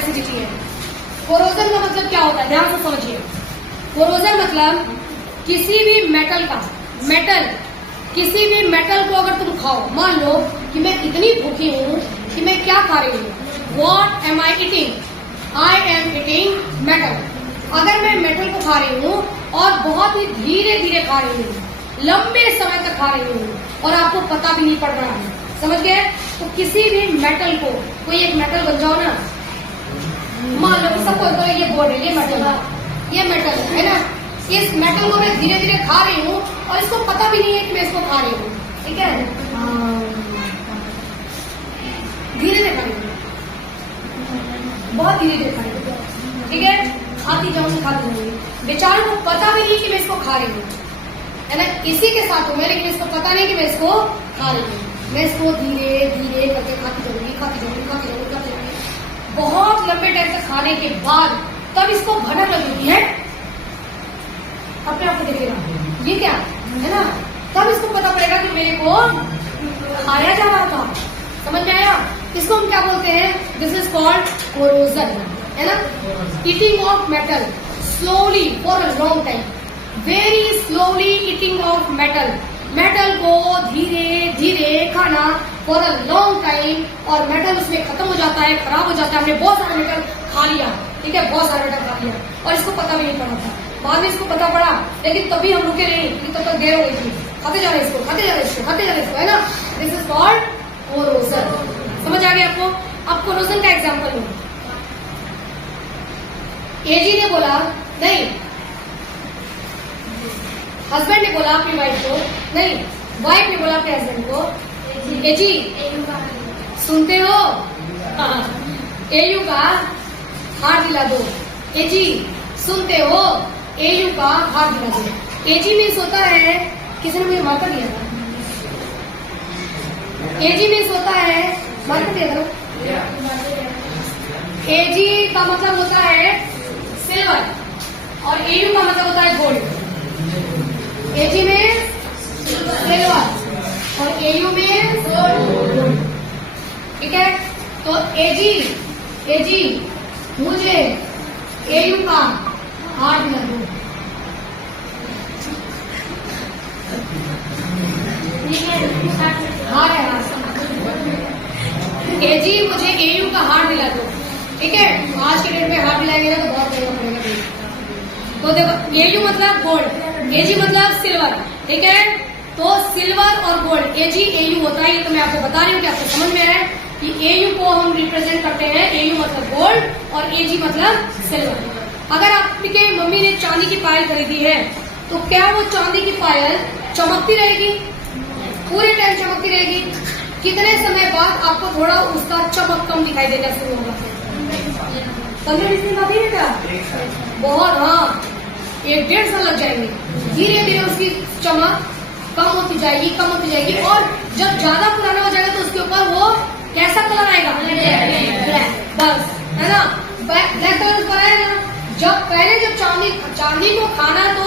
Acidity है। Corrosion का मतलब क्या होता है, ध्यान से समझिए। कोरोजन मतलब किसी भी मेटल को अगर तुम खाओ, मान लो कि मैं इतनी भूखी हूँ कि मैं क्या खा रही हूँ, what am I eating, I am eating metal. अगर मैं मेटल को खा रही हूँ और बहुत ही धीरे धीरे खा रही हूँ, लंबे समय तक खा रही हूँ और आपको पता भी नहीं पड़ रहा है, समझ गए? तो किसी भी मेटल को, कोई एक मेटल बन जाओ ना, मान लो कि सबको ये बोर्ड है, ये मेटल है ना, इस मेटल को मैं धीरे धीरे खा रही हूँ और इसको पता भी नहीं है कि मैं इसको खा रही हूँ, ठीक है? धीरे धीरे खा रही हूँ, बहुत धीरे धीरे खा रही हूँ, ठीक है? खाती जाऊंगी, बेचारों को पता भी नहीं कि मैं इसको खा रही हूँ, है ना? इसी के साथ हूँ मैं, लेकिन इसको पता नहीं कि मैं इसको खा रही हूँ। मैं इसको धीरे धीरे करके खाती जाऊंगी। बहुत लंबे टाइम तक खाने के बाद तब इसको भनक लगेगी है, अपने आप को देखेगा ये क्या है ना, तब इसको पता पड़ेगा कि मेरे को खाया जा रहा था। समझ में आया? इसको हम क्या बोलते हैं? दिस इज कॉल्ड कोरोजन, है ना? Eating of metal slowly for a long time, very slowly eating of metal, metal को धीरे धीरे खाना फॉर अ लॉन्ग टाइम, और मेटल उसमें खत्म हो जाता है, खराब हो जाता है। हमने बहुत सारा मेटल खा लिया, ठीक है, बहुत सारा मेटल खा लिया और इसको पता भी नहीं पड़ा था। बाद में इसको पता पड़ा, लेकिन तभी हम रुके नहीं, क्योंकि तब तक देर हो गई थी। खाते जा रहे इसको, है ना? This is called corrosion. समझ आ गया आपको? अब कोरोजन का एग्जाम्पल लो। एजी ने बोला नहीं, हस्बैंड ने बोला अपनी वाइफ को, नहीं, वाइफ ने बोला अपने हस्बैंड को, एजी सुनते हो, एयू का हाथ दिला दो। एजी सुनते हो, एयू का हाथ दिला दो। एजी मीन्स होता है, किसी ने मुझे मार्कर दिया था, एजी मीन्स होता है, मार्कर दिया था। एजी का मतलब होता है सिल्वर और एयू का मतलब होता है गोल्ड। एजी में सिल्वर और एयू में गोल्ड, ठीक है? तो एजी मुझे एयू का हाथ दिला दो। एजी मुझे एयू का हाथ दिला दो, ठीक है? आज के डेट में हाथ दिलाएंगे ना तो बहुत महंगा पड़ेगा। तो देखो, एयू मतलब गोल्ड, एजी मतलब सिल्वर, ठीक है? तो सिल्वर और गोल्ड, एजी एयू होता है। ये तो मैं आपको बता रही हूँ कि आपको समझ में आए कि एयू को हम रिप्रेजेंट करते हैं, एयू मतलब गोल्ड और एजी मतलब सिल्वर। अगर आपके मम्मी ने चांदी की पायल खरीदी है तो क्या वो चांदी की पायल चमकती रहेगी? पूरे टाइम चमकती रहेगी? कितने समय बाद आपको थोड़ा उसका चमक कम दिखाई देना शुरू होगा? 15-20 दिन बाद ही बेटा, बहुत, हाँ, 1-1.5 साल लग जाएंगे। धीरे धीरे उसकी चमक कम होती जाएगी और जब ज्यादा पुराना हो जाएगा तो उसके ऊपर वो कैसा कलर आएगा? ब्लैक, बस, है ना? ब्लैक कलर ऊपर आएगा। जब चांदी को खाना तो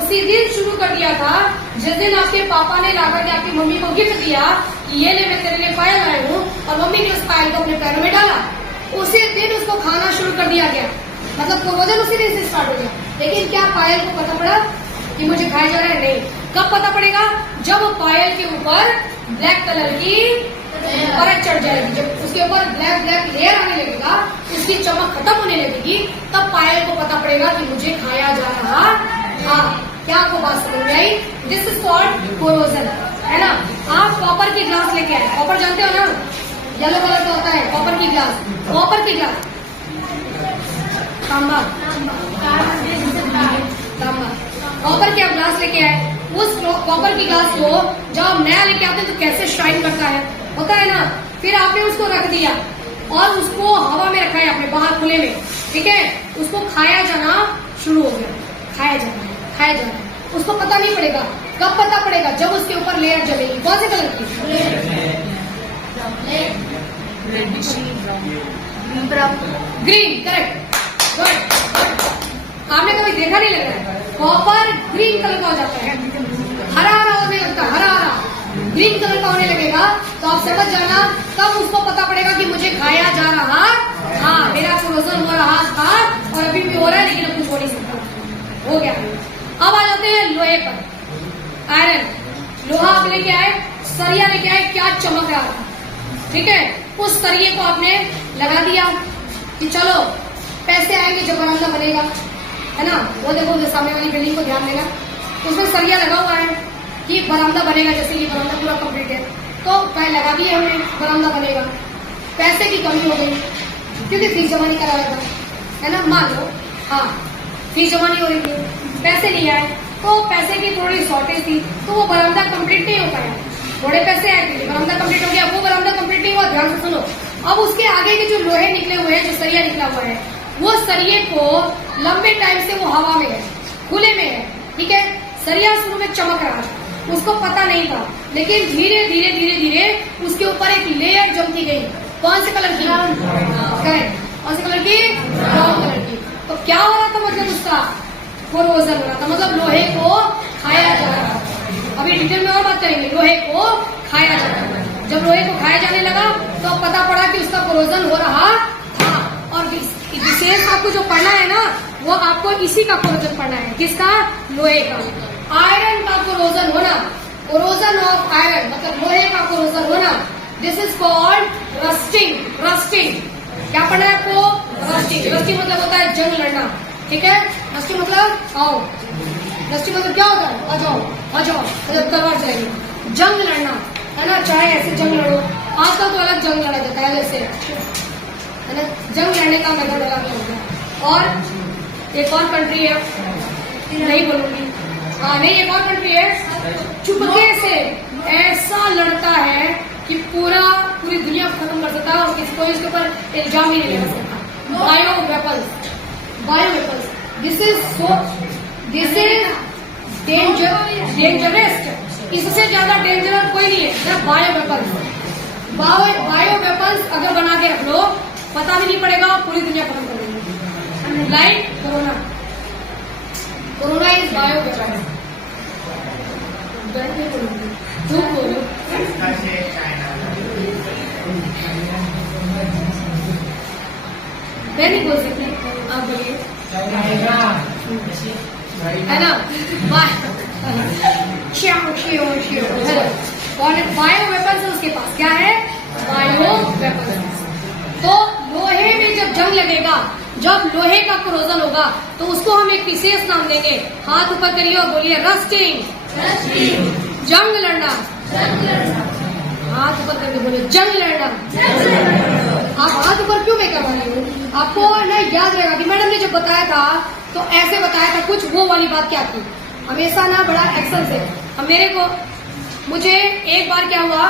उसी दिन शुरू कर दिया था जिस दिन आपके पापा ने लाकर के आपकी मम्मी को गिफ्ट दिया कि ये ले, मैं तेरे लिए पायल लाया हूँ, और मम्मी ने उस पायल को अपने पैरों में डाला, उसी दिन उसको खाना शुरू कर दिया गया। मतलब कोरोजन उसी दिन से स्टार्ट हो गया। लेकिन क्या पायल को पता पड़ा कि मुझे खाया जा रहा है? नहीं। कब पता पड़ेगा? जब पायल के ऊपर ब्लैक कलर की परत चढ़ जाएगी, जब उसके ऊपर ब्लैक लेयर आने लगेगा, उसकी चमक खत्म होने लगेगी, तब पायल को पता पड़ेगा कि मुझे खाया जा रहा। हाँ, क्या आपको बात समझ में आई? दिस इज कॉल्ड कोरोजन, है ना? आप कॉपर की ग्लास लेके आए, कॉपर जानते हो ना, येलो कलर का होता है कॉपर की ग्लास, तांबा, कॉपर की आप ग्लास लेके आए। उस कॉपर की ग्लास को जब आप नया लेके आते हैं तो कैसे शाइन करता है, होता है ना? फिर आपने उसको रख दिया और उसको हवा में रखा है आपने, बाहर खुले में, ठीक है? उसको खाया जाना शुरू हो गया, खाया जा रहा है। उसको पता नहीं पड़ेगा। कब पता पड़ेगा? जब उसके ऊपर लेयर जलेगी। कौन से कलर की? Green, correct, good. आपने कभी देखा नहीं लग रहा है? कॉपर ग्रीन कलर का हो जाता है, हरा होने लगता है, हरा ग्रीन कलर का होने लगेगा तो आप समझ जाना, तब उसको पता पड़ेगा कि मुझे खाया जा रहा। हाँ, मेरा हो गया। अब आ जाते हैं लोहे पर। आयरन, लोहा आप लेके आए, सरिया लेके आए, क्या चमक रहा था, ठीक है। उस सरिये को आपने लगा दिया कि चलो पैसे आएंगे जब बरामदा बनेगा, है ना। वो देखो सामने वाली बिल्डिंग को ध्यान देना, उसमें सरिया लगा हुआ है कि बरामदा बनेगा, जैसे कि बरामदा पूरा कंप्लीट है तो पहले लगा दिए हमने, बरामदा बनेगा। पैसे की कमी हो गई क्योंकि फीस जमा नहीं करा था, है ना। मान लो हाँ फीस जमा नहीं हो रही थी, पैसे नहीं आए, तो पैसे की थोड़ी शॉर्टेज थी, तो वो बरामदा कंप्लीट नहीं हो पाया। थोड़े पैसे आए थे, बरामदा कंप्लीट हो गया, वो बरामदा कंप्लीट नहीं हुआ। ध्यान से सुनो, अब उसके आगे के जो लोहे निकले हुए हैं, जो सरिया निकला हुआ है, वो सरिये को लंबे टाइम से वो हवा में है, खुले में है, ठीक है। सरिया शुरू में चमक रहा था, उसको पता नहीं था, लेकिन धीरे धीरे धीरे धीरे उसके ऊपर एक लेयर जमती गई। कौन से कलर की? कौन से कलर की? ब्राउन कलर की। तो क्या हो रहा था, मतलब उसका कोरोजन हो रहा था, मतलब लोहे को खाया जा रहा था। अभी डिटेल में और बात करेंगे। लोहे को खाया जा रहा था, जब लोहे को खाया जाने लगा तो पता पड़ा कि उसका कोरोजन हो रहा था। और विशेष आपको जो पढ़ना है ना, वो आपको इसी का कोरोजन पढ़ना है। किसका? लोहे का। आयरन का कोरोजन होना, कोरोजन ऑफ आयरन मतलब लोहे का कोरोजन होना, this is called rusting. Rusting क्या पढ़ना है आपको? रस्टिंग। रस्टिंग मतलब होता है जंग लड़ना, ठीक है। रस्टिंग मतलब आओ, रस्टिंग मतलब क्या होता है? आ जाओ आ जाओ, मतलब तलवार चलाएंगे, जंग लड़ना, है ना। चाहे ऐसे जंग लड़ो, आजकल तो अलग जंग लड़ा जाता है, जैसे है ना, जंग लड़ने का मेथड अलग होता है। और एक और कंट्री है, नहीं बोलूंगी, हाँ नहीं, एक और कंट्री है, चुपके से ऐसा लड़ता है कि पूरी दुनिया खत्म कर सकता है और किसी को इसके ऊपर इल्जाम ही नहीं लगा सकता। Bio weapons, bio weapons, this is dangerous. इससे ज्यादा डेंजरस कोई नहीं है, बायो वेपन्स। बायो वेपन्स अगर बना के रख लो, पता भी नहीं पड़ेगा, पूरी दुनिया खत्म कर देंगे। Like corona, corona is bio weapon. मैं नहीं बोल सकती, आप बोलिए, है ना। बायो वेपन्स उसके पास क्या है? Bio weapons. तो लोहे में जब जंग लगेगा, जब लोहे का कोरोजन होगा, तो उसको हम एक विशेष नाम देंगे। हाथ ऊपर करिए और बोलिए रस्टिंग। जंग लड़ना, हाथ ऊपर करके बोलिए जंग लड़ना। आप हाथ ऊपर क्यों मैं करवा रही हूँ? आपको ना याद रहेगा कि मैडम ने जब बताया था तो ऐसे बताया था, कुछ वो वाली बात क्या थी। हमेशा ना बड़ा एक्शन से, मुझे एक बार क्या हुआ,